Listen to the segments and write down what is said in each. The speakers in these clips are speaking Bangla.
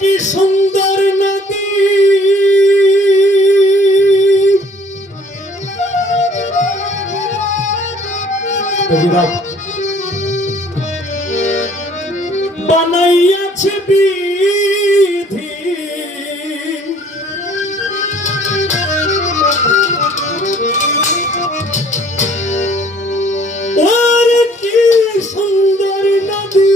কি সুন্দর নদী বানাইয়াছে বিধি, ওর কি সুন্দর নদী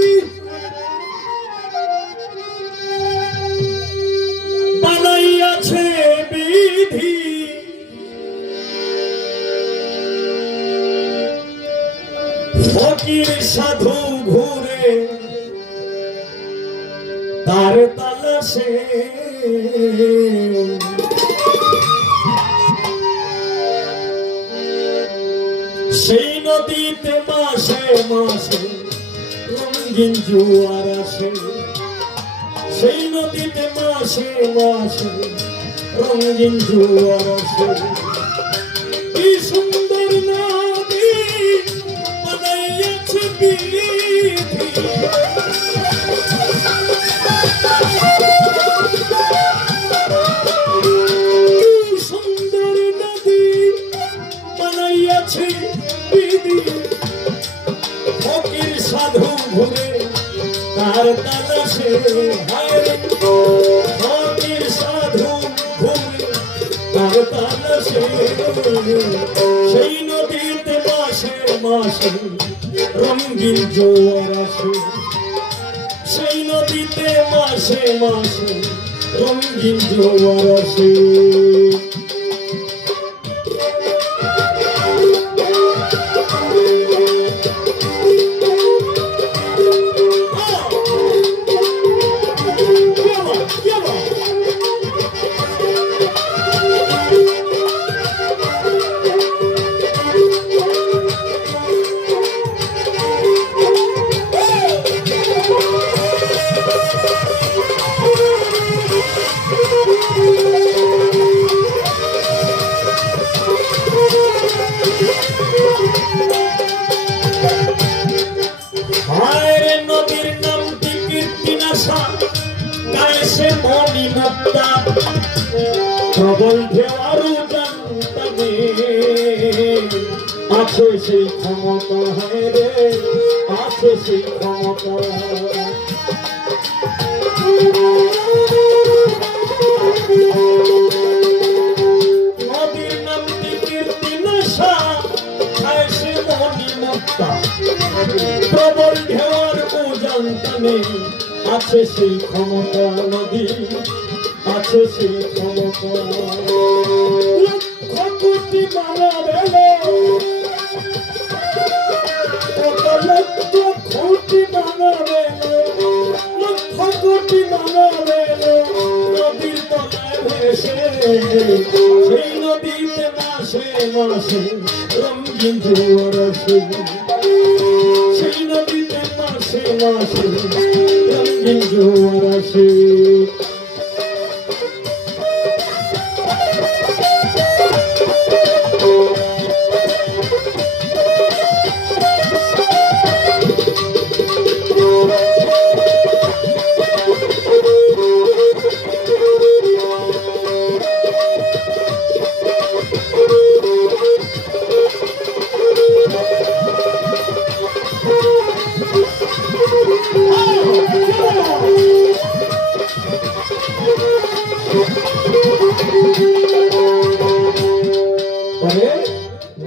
বানাইয়াছে বিধি, ফকির সাধু ঘুরে তার তালাশে, সেই নদীতে মাসে মাসে রঙিন জোয়ার আসে, সেই নদীতে মাসে মাসে রঙিন জোয়ার আসে। কি সুন্দর নদী বানাইয়াছে বিধি, ফকির সাধু ঘুরে তার তালাশে, ফকির সাধু ঘুরে তার তালাশে, সেই নদীতে মাসে মাসে রঙিন জোয়ার আসে, সেই নদীতে মাসে মাসে রঙিন জোয়ার আসে। নদীর নামটি কীর্তিনাশা, গায়ে সে মণিমুক্তা, প্রবল ঢেউ টানে, আছে সেই ক্ষমতা, হ্যাঁ রে আছে সেই ক্ষমতা। নদীর নামটি কীর্তিনাশা, গায়ে সে মণিমুক্তা, প্রবল ঢেউর উজান টানে, আছে সেই ক্ষমতা, নদী আছে সেই ক্ষমতা। লক্ষ কোটি মানব এলো, কত লক্ষ কোটি মানব এলো, লক্ষ কোটি মানব এলো নদীর তলায় ভেসে, সেই নদীতে মাসে মাসে রঙিন জোয়ার আসে, সেই নদীতে মাসে মাসে রঙিন জোয়ার আসে।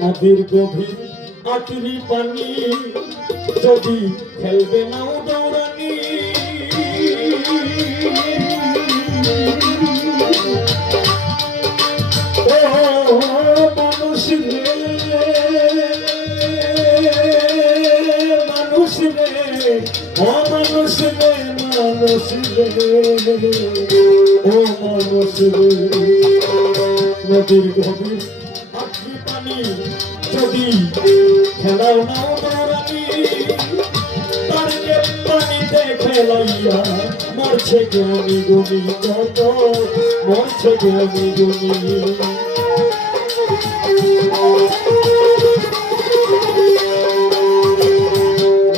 নদীর গভীর আটুরি পানি, যদি খেলবে নাও দৌড়ানি, ও মানুষ রে মানুষ রে, ও মানুষ রে মানুষ রে, ও মানুষ রে। নদীর গভীর আটুরি পানি, যদি খেলাও নাও দৌড়ানি, তারকে পানিতে খেলাইয়া মরছে জ্ঞানী গুণী, কত মরছে জ্ঞানী গুণী।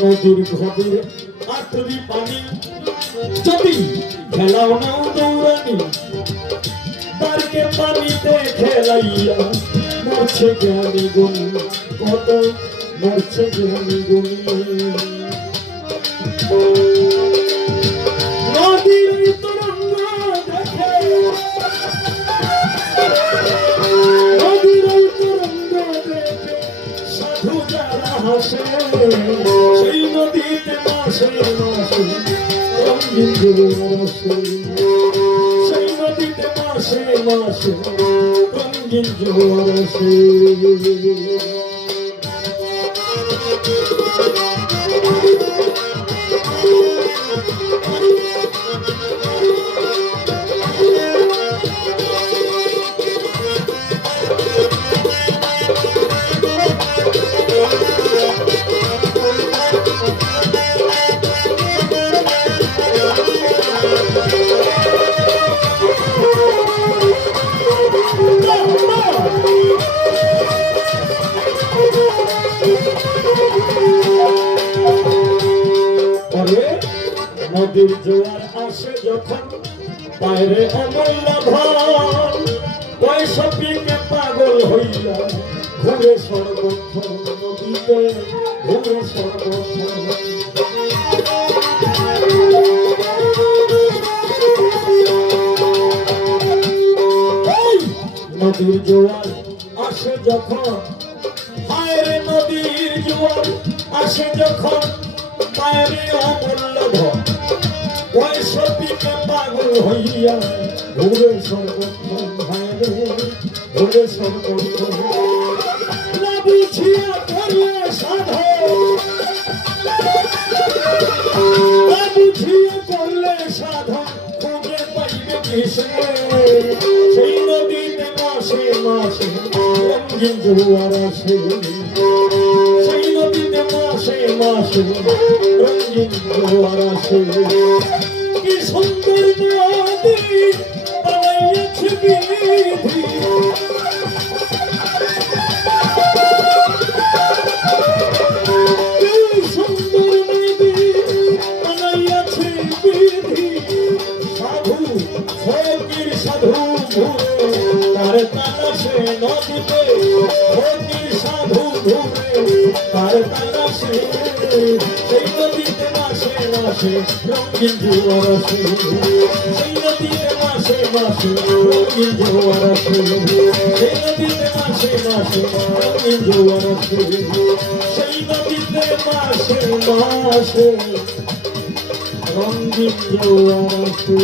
নদীর গভীর আটুরি পানি, যদি খেলাও নাও দৌড়ানি তারকে পানিতে খেলাইয়া মরছে জ্ঞানী গুণী কত মরছে জ্ঞানী গুণী নদীর তরঙ্গ দেখে নদীর তরঙ্গ দেখে সাধু যারা হাসে সেই নদীতে মাসে মাসে রঙিন জোয়ার আসে সেই নদীতে মাসে মাসে রঙিন জোয়ার আসে নদীর জোয়ার আসে যখন বাইরে অমূল্য ধন পয়সা পিকে পাগল হইয়া ঘুরে সর্বক্ষণ নদীতে ঘুরে সর্বক্ষণ নদীর জোয়ার আসে যখন হায়রে নদীর জোয়ার আসে যখন বাইরে অমূল্য ধন পয়সা পিকে পাগল হইয়া ঘুরে সর্বক্ষণ হায়রে ঘুরে সর্বক্ষণ না বুঝিয়া করলে সাধন না বুঝিয়া করলে সাধন খুঁজে পাইবে কিসে সেই নদীতে মাসে মাসে রঙিন জোয়ার আসে সেই নদীতে মাসে মাসে রঙিন জোয়ার আসে কি সুন্দর নদী বানাইয়াছে বিধি কি সুন্দর নদী বানাইয়াছে বিধি সাধু ফকির সাধু ঘুরে তার তালাশে নদীতে ফকির সাধু ঘুরে তার তালাশে সেই নদীতে মাসে মাসে রঙিন জোয়ার আসে সেই নদীতে মাসে মাসে রঙিন জোয়ার আসে সেই নদীতে মাসে মাসে রঙিন জোয়ার আসে সেই নদীতে মাসে মাসে রঙিন জোয়ার আসে